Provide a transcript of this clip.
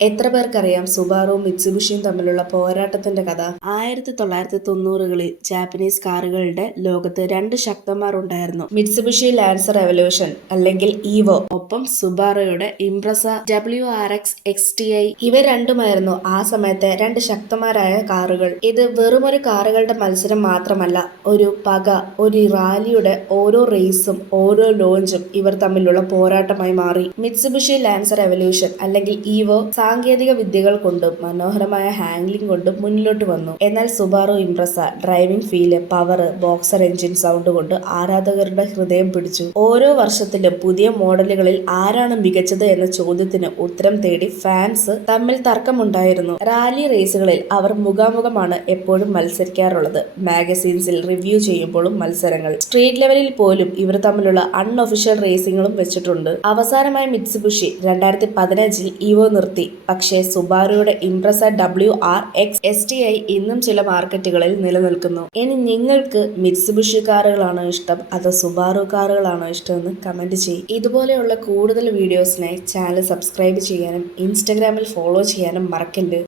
എത്ര പേർക്കറിയാം സുബാറുവും മിത്സുബിഷിയും തമ്മിലുള്ള പോരാട്ടത്തിന്റെ കഥ? 1990കളിൽ ജാപ്പനീസ് കാറുകളുടെ ലോകത്ത് രണ്ട് ശക്തന്മാർ ഉണ്ടായിരുന്നു. മിത്സുബിഷി ലാൻസർ എവല്യൂഷൻ അല്ലെങ്കിൽ ഈവോ, ഒപ്പം സുബാറുയുടെ ഇംപ്രസ WRX XTI. ഇവ രണ്ടുമായിരുന്നു ആ സമയത്തെ രണ്ട് ശക്തന്മാരായ കാറുകൾ. ഇത് വെറുമൊരു കാറുകളുടെ മത്സരം മാത്രമല്ല, ഒരു പക, ഒരു റാലിയുടെ ഓരോ റേസും ഓരോ ലോഞ്ചും ഇവർ തമ്മിലുള്ള പോരാട്ടമായി മാറി. മിത്സുബിഷി ലാൻസർ എവല്യൂഷൻ അല്ലെങ്കിൽ ഈവോ സാങ്കേതിക വിദ്യകൾ കൊണ്ടും മനോഹരമായ ഹാൻഡ്ലിംഗ് കൊണ്ടും മുന്നിലോട്ട് വന്നു. എന്നാൽ സുബാറു Impreza driving feel, power, boxer engine sound കൊണ്ട് ആരാധകരുടെ ഹൃദയം പിടിച്ചു. ഓരോ വർഷത്തിലും പുതിയ മോഡലുകളിൽ ആരാണ് മികച്ചത് എന്ന ചോദ്യത്തിന് ഉത്തരം തേടി ഫാൻസ് തമ്മിൽ തർക്കമുണ്ടായിരുന്നു. റാലി റേസുകളിൽ അവർ മുഖാമുഖമാണ് എപ്പോഴും മത്സരിക്കാറുള്ളത്. മാഗസീൻസിൽ റിവ്യൂ ചെയ്യുമ്പോഴും മത്സരങ്ങൾ, സ്ട്രീറ്റ് ലെവലിൽ പോലും ഇവർ തമ്മിലുള്ള അൺഒഫീഷ്യൽ റേസിംഗുകളും വെച്ചിട്ടുണ്ട്. അവസാനമായി മിത്സുബിഷി 2015 ഈവോ നിർത്തി. പക്ഷേ സുബാറുയുടെ ഇംപ്രസ WRX STI ഇന്നും ചില മാർക്കറ്റുകളിൽ നിലനിൽക്കുന്നു. ഇനി നിങ്ങൾക്ക് മിത്സുബിഷി കാറുകളാണോ ഇഷ്ടം അതോ സുബാറു കാറുകളാണോ ഇഷ്ടമെന്ന് കമന്റ് ചെയ്യും. ഇതുപോലെയുള്ള കൂടുതൽ വീഡിയോസിനായി ചാനൽ സബ്സ്ക്രൈബ് ചെയ്യാനും ഇൻസ്റ്റഗ്രാമിൽ ഫോളോ ചെയ്യാനും മറക്കല്ല്.